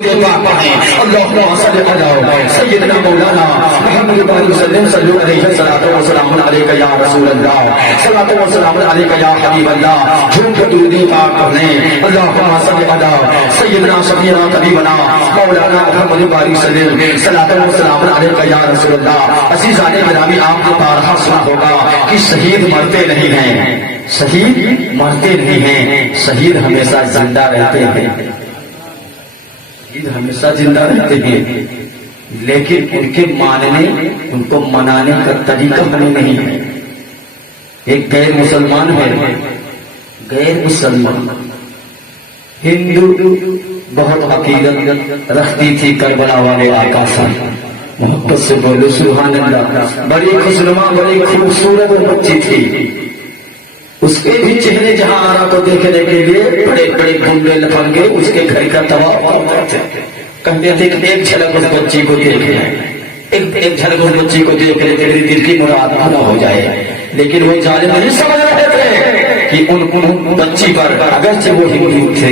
اللهم صل على سيدنا مولانا محمد وسلم صلوا عليه الصلاۃ والسلام علیک یا رسول اللہ صلاۃ والسلام علیک یا حبیب اللہ جھوم کے درود پاک پڑھیں اللهم صل على سیدنا شفیعنا طبیبنا مولانا محمد وسلم صلاۃ والسلام علیک یا رسول اللہ عزیزان گرامی آپ نے بارہا سنا ہوگا کہ شہید مرتے نہیں ہیں شہید مرتے نہیں ہیں شہید ہمیشہ زندہ رہتے ہیں ہمیشہ زندہ رہتے ہیں لیکن ان کے ماننے ان کو منانے کا طریقہ ہمیں نہیں ہے ایک غیر مسلمان ہے غیر مسلمان ہندو بہت عقیدت رکھتی تھی کربلا والے آقا سے محبت سے بولو سبحان اللہ بڑی خوشنما بڑی خوبصورت بچی تھی اس کے بھی چہرے جہاں آ رہا تو دیکھنے کے لیے بڑے بڑے گھنڈے لپنگے اس کے گھر کا طواف کرتے کہتے تھے کہ ایک جھلک اس بچی کو دیکھنا ایک جھلک اس بچی کو دیکھنے تیری دل کی مراد پورا ہو جائے لیکن وہ ظالم نہیں سمجھ رہے تھے کہ ان بچی پر اگرچہ وہ ہندو تھے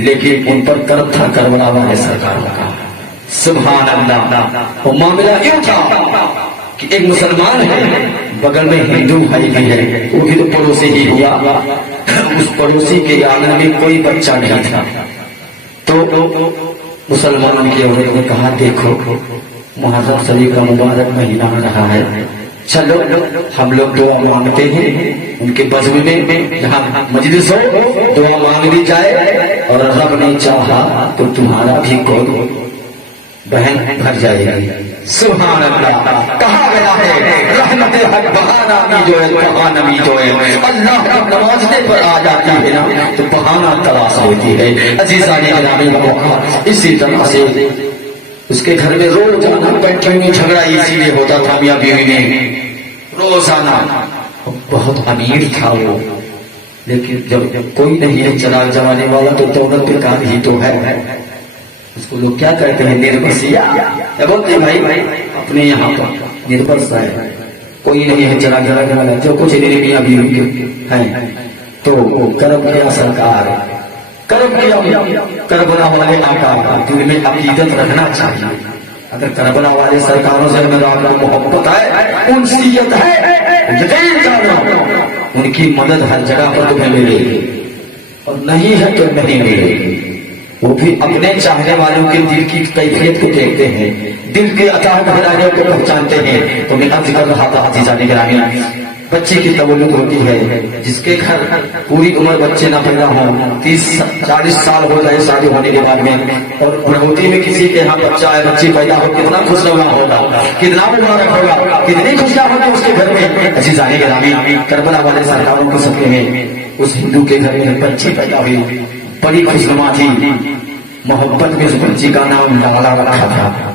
لیکن ان پر کرب تھا کربلا والے سرکار کا سبحان اللہ وہ معاملہ یوں تھا کہ ایک مسلمان ہے بغل میں ہندو بھائی بھی ہے وہ بھی تو پڑوسی ہی ہوا اس پڑوسی کے آنگن میں کوئی بچہ نہیں تھا تو مسلمان کی عورت نے کہا دیکھو محرم شریف کا مبارک مہینہ آ رہا ہے چلو ہم لوگ دعا مانگتے ہیں ان کے بزم میں جہاں مجلس ہو دعا مانگ لی جائے اور رب نے چاہا تو تمہارا بھی کوئی بہن بھر جائے گی سبحان اللہ کہا گیا ہے رحمت حق بہانہ بھی جو ہے بہانہ بھی جو ہے اللہ کی نوازنے پر آ جاتی ہے نا تو بہانہ تلاش ہوتی ہے عزیزان گرامی اسی طرح سے اس کے گھر میں روزانہ کنٹینیو جھگڑا اسی لیے ہوتا تھا میاں بیوی میں روزانہ بہت امیر تھا وہ لیکن جب کوئی نہیں ہے چراغ جلانے والا تو دولت کے کار ہی تو ہے اس کو لوگ کیا کہتے ہیں نربسیا بولتے بھائی اپنے یہاں پر نربسا ہے کوئی نہیں ہے چراغ جلانے والا جو کچھ میرے میاں بیوی ہیں تو کرم کیا سرکار کرم کیا کربلا والے آقا دل میں عقیدت رکھنا چاہیے اگر کربلا والے سرکاروں سے محبت ہے انسیت ہے یقین کرنا ان کی مدد ہر جگہ پر تمہیں ملے گی اور نہیں ہے تو نہیں ملے گی وہ بھی اپنے چاہنے والوں کے دل کی کیفیت کو دیکھتے ہیں دل کے عطا گہرائیوں کو پہچانتے ہیں تو میں عرض کر رہا تھا عزیزان گرامی بچے کی تولد ہوتی ہے جس کے گھر پوری عمر بچے نہ پیدا ہوں 30-40 سال ہو جائے شادی ہونے کے بعد میں اور بڑھوتی میں کسی کے یہاں بچہ ہے بچی پیدا ہو کتنا خوش روا ہوگا کتنا مبارک ہوگا کتنی خوشیاں ہوگی اس کے گھر میں عزیزان گرامی کربلا والے سرکاروں کے صدقے میں اس ہندو کے گھر میں بچی پیدا ہوئی بڑی خوشنما تھی محبت میں اس بچی کا نام لالا رکھا تھا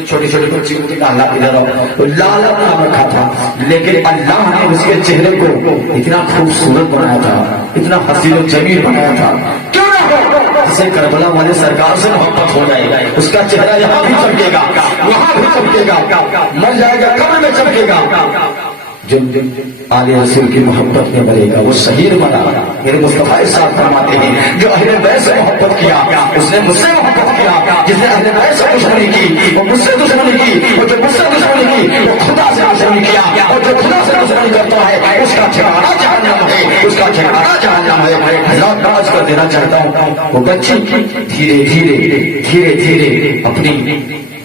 چھوٹی چھوٹی بچی کو لالا نام رکھا تھا لیکن اللہ نے اس کے چہرے کو اتنا خوبصورت بنایا تھا اتنا حسین و جمیل بنایا تھا کیوں نہ ہو جسے کربلا والے سرکار سے محبت ہو جائے گا اس کا چہرہ یہاں بھی چمکے گا وہاں بھی چمکے گا مر جائے گا قبر میں چمکے گا جو آل رسول کی محبت میں بڑھے گا وہ شہید بنا میرے مصطفیٰ ارشاد فرماتے ہیں جو اہل بیت سے محبت کیا اس نے مجھ سے محبت کیا جس نے اہل بیت سے دشمنی کی وہ مجھ سے دشمنی کی اور جو مجھ سے دشمنی کی وہ خدا سے دشمنی کیا اور جو خدا سے دشمنی کرتا ہے اس کا ٹھکانہ جہنم ہے اس کا ٹھکانہ جہنم ہے حضرات نماز کر دینا چاہتا ہوں وہ بچی دھیرے دھیرے دھیرے دھیرے اپنی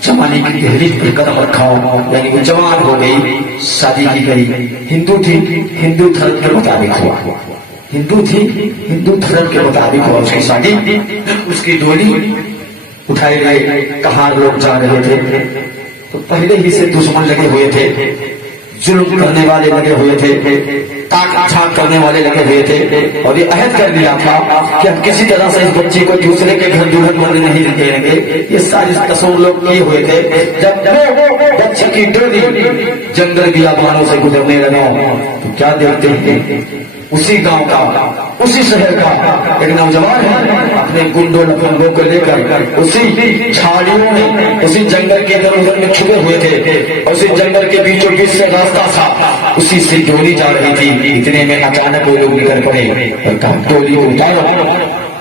جوانی کی تحریک پر قدم رکھا یعنی وہ جوان ہو گئی شادی کی گئی ہندو تھی ہندو دھرم کے مطابق ہوا ہندو تھی ہندو دھرم کے مطابق ہوا اس کی شادی اس کی ڈولی اٹھائے گئے کہاں لوگ جا رہے تھے تو پہلے ہی سے دشمن لگے ہوئے تھے ظلم کرنے والے لگے ہوئے تھے تاک چھاک کرنے والے لگے ہوئے تھے اور یہ عہد کر لیا تھا کہ ہم کسی طرح سے اس بچی کو دوسرے کے گھر دلہن بننے نہیں دیں گے یہ ساری تصور لوگ کیے ہوئے تھے جب بچی کی ڈولی جنگل بیابانوں سے گزرنے لگا تو کیا دیکھتے ہیں اسی گاؤں کا اسی شہر کا ایک نوجوان ہے اپنے گنڈوں لفنگوں کو لے کر اسی جھاڑیوں میں اسی جنگل کے ادھر ادھر میں چھپے ہوئے تھے اسی جنگل کے بیچوں بیچ سے راستہ تھا اسی سے ڈولی جا رہی تھی اتنے میں اچانک وہ لوگ نکل پڑے اور کہا ڈولی کو اتارو